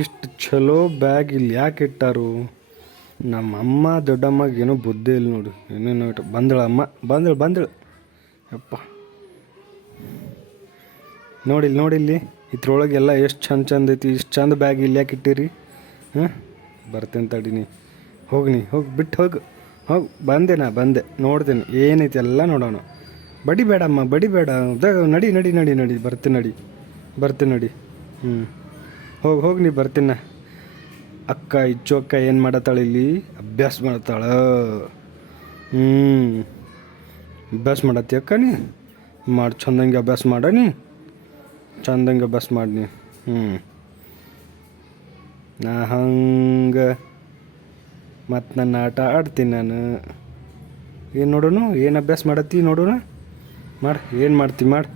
ಇಷ್ಟು ಚಲೋ ಬ್ಯಾಗ್ ಇಲ್ಲಿ ಯಾಕೆ ಇಟ್ಟಾರು? ನಮ್ಮ ಅಮ್ಮ ದೊಡ್ಡಮ್ಮಗೇನೋ ಬುದ್ಧಿ ಇಲ್ಲ ನೋಡಿ, ಏನೇನೋ ಇಟ್ಟು ಬಂದಳು ಅಮ್ಮ, ಬಂದಳು ಯಪ್ಪ. ನೋಡಿಲ್ಲಿ ಇದ್ರೊಳಗೆಲ್ಲ ಎಷ್ಟು ಚಂದ ಐತಿ. ಇಷ್ಟು ಚಂದ ಬ್ಯಾಗ್ ಇಲ್ಲಿ ಯಾಕೆ ಇಟ್ಟಿರಿ? ಹಾಂ, ಬರ್ತೇನೆ ತಡೀನಿ. ಹೋಗಿ ಬಿಟ್ಟು ಹೋಗಿ ಬಂದೆ ನೋಡ್ತೇನೆ ಏನೈತಿ ಎಲ್ಲ ನೋಡೋಣ. ಬಡಿಬೇಡಮ್ಮ ಬಡಿಬೇಡ, ನಡಿ ಬರ್ತೀನಿ ನಡಿ. ಹೋಗಿ ನೀ ಬರ್ತೀನ. ಇಚ್ಚು ಅಕ್ಕ ಏನು ಮಾಡತ್ತಾಳೆ ಇಲ್ಲಿ? ಅಭ್ಯಾಸ ಮಾಡತ್ತಾಳ. ಅಭ್ಯಾಸ ಮಾಡತ್ತಿ ಅಕ್ಕ ನೀ? ಮಾಡಿ ಚಂದಂಗೆ ಅಭ್ಯಾಸ ಮಾಡೀ. ಚಂದಂಗೆ ಅಭ್ಯಾಸ ಮಾಡಿ. ನಾ ಹಂಗೆ ಮತ್ತು ನನ್ನ ಆಟ ಆಡ್ತೀನಿ ನಾನು. ಏನು ನೋಡೋಣ, ಏನು ಅಭ್ಯಾಸ ಮಾಡತ್ತಿ ನೋಡೋಣ. ಏನು ಮಾಡ್ತಿ ಮಾಡು,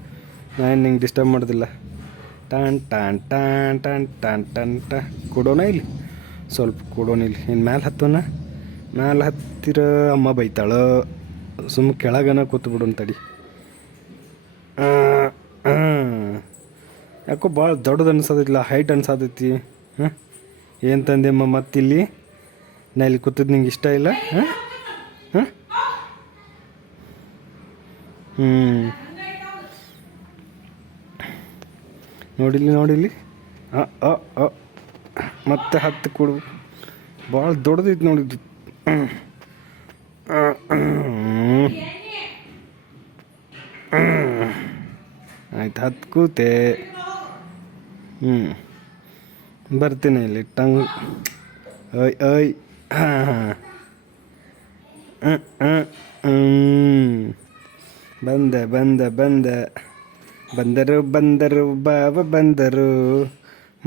ನಾನು ನಿಂಗೆ ಡಿಸ್ಟರ್ಬ್ ಮಾಡೋದಿಲ್ಲ. Ton ton ton ton ton ton ಟ ಕೊಡೋಣ ಇಲ್ಲಿ, ಸ್ವಲ್ಪ ಕೊಡೋಣ ಇಲ್ಲಿ. ಇನ್ನು ಮ್ಯಾಲೆ ಹತ್ತಿರ ಅಮ್ಮ ಬೈತಾಳು. ಸುಮ್ಮ ಕೆಳಗನ ಕೂತು ಬಿಡೋಣ ತಡಿ. ಯಾಕೋ ಭಾಳ ದೊಡ್ಡದು ಅನ್ಸೋದಿಲ್ಲ, ಹೈಟ್ ಅನ್ಸತೈತಿ. ಹಾಂ, ಏನು ತಂದೆಮ್ಮ ಮತ್ತಿಲ್ಲಿ? ನಾ ಇಲ್ಲಿ ಕೂತದ್ದು ನಿಂಗೆ ಇಷ್ಟ ಇಲ್ಲ? ಹಾಂ ನೋಡಿಲ್ಲಿ ಮತ್ತೆ ಹತ್ತು ಕೊಡು. ಭಾಳ ದೊಡ್ಡದೈತಿ ನೋಡಿದ್ದು. ಆಯ್ತು, ಹತ್ತು ಕೂತೆ. ಬರ್ತೀನಿ ಇಲ್ಲಿ ಟಂಗ್. ಓಯ್ ಹಾಂ ಬಂದರು ಬಾವ ಬಂದರು.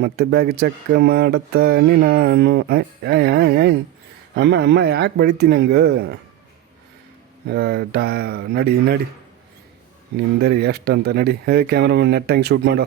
ಮತ್ತೆ ಬ್ಯಾಗ್ ಚೆಕ್ ಮಾಡತ್ತಾನೆ ನಾನು. ಅಮ್ಮ ಯಾಕೆ ಬಡಿತಿ ನಂಗೆ? ನಡಿ ನಿಂದರಿ ಎಷ್ಟು ಅಂತ ನಡಿ. ಕ್ಯಾಮ್ರಾಮನ್ ನೆಟ್ಟಂಗೆ ಶೂಟ್ ಮಾಡೋ.